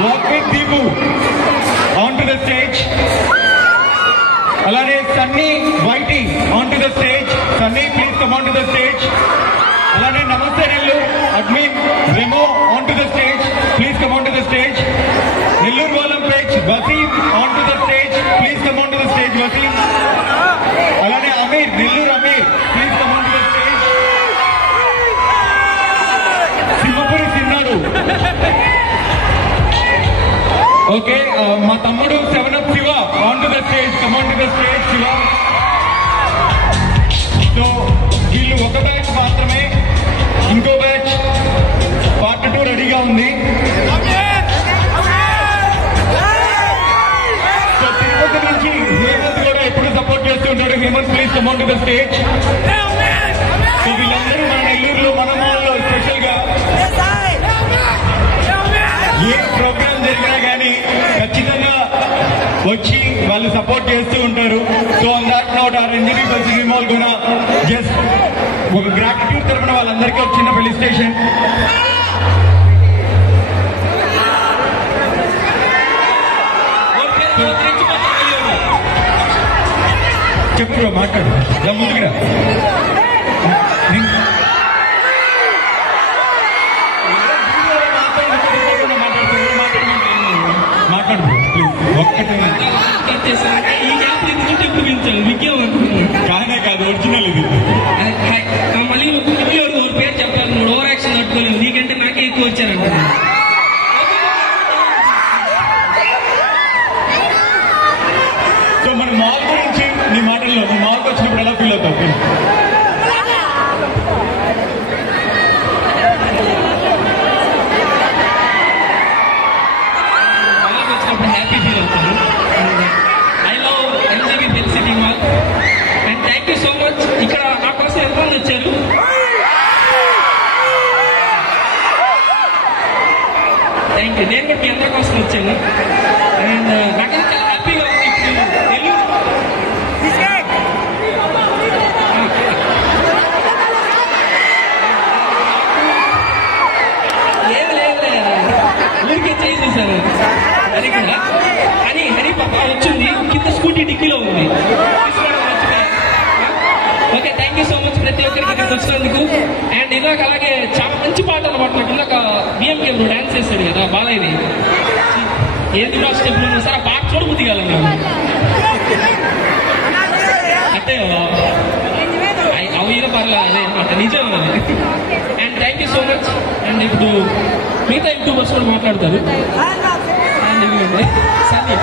walk with Deepu onto the stage. Alane Sunny Whitey onto the stage. Sunny, please come onto the stage. Alane Namaste Nillu admin Remo onto the stage. Please come onto the stage. Nillur Valam page Wasim onto the stage. Please come onto the stage, Wasim. Alane Amir, Nillur Amir, please come onto the stage. Simapuri Sinnaru. Okay, మా తమ్ముడు 7up Shiva onto the stage. Come onto the stage, Shiva. So వీళ్ళు ఒక batch మాత్రమే, ఇంకో batch part 2 రెడీగా ఉంది. So Tirupati నుంచి హేమంత్ కూడా ఎప్పుడు సపోర్ట్ చేస్తూ ఉంటాడు. Hemanth, please come on to the stage. So వీళ్ళందరూ మన నెల్లూరులో, మన మాల్లో స్పెషల్ గా ఏ ప్రోగ్రామ్ జరిగినా కానీ ఖచ్చితంగా వచ్చి వాళ్ళు సపోర్ట్ చేస్తూ ఉంటారు. So on that note are NGB Bassi mall కూడా జస్ట్ ఒక గ్రాటిట్యూడ్ తరపున వాళ్ళందరికీ ఒక చిన్న ఫెలిసిటేషన్. చెప్పు, మాట్లాడు, ముందుగా మాట్లాడు ప్లీజ్. ఒక్కటే కానే కాదు, ఒరిజినల్ ఇది. మళ్ళీ ఒక పేరు చెప్తాను, మూడు ఓవర్ యాక్షన్ తట్టుకోలేదు. నీకంటే నాకే ఎక్కువ వచ్చారంట. సో మన మాల్ గురించి నీ మాటల్లో, నీ మాల్కి వచ్చినప్పుడు ఎలా ఫీల్ అవుతావు? వచ్చినప్పుడు హ్యాపీ ఫీల్ అవుతాను. I love N G B bell city mall and thank you so much. ఇక్కడ నా కోసం ఎంతమంది వచ్చారు? Thank you. నేను కూడా మీ అందరి కోసం వచ్చాను. అండ్ నాకైతే చాలా హ్యాపీగా ఉంది. ఊరికే చేసేసాను అది కూడా. అని హరి పాప వచ్చింది, కింద స్కూటీ డిక్కీలో ఉంది. Okay, thank you so much ప్రతి ఒక్కరికి ఇక్కడికి వచ్చినందుకు. అండ్ ఇలాగ అలాగే చాలా మంచి పాట అనమాట. నాకు ఇందాక బిఎంకే డాన్స్ చేశాడు కదా బాలయ్యది, ఏంది బాగా స్టెప్ సార్, ఆ పాట చూడబుద్ధి కాదు అంటే అవి పర్లేదు, అదే అనమాట, నిజం అది. And thank you so much. And ఇప్పుడు మిగతా యూట్యూబర్స్ కూడా మాట్లాడతారు. అండ్ సన్నీ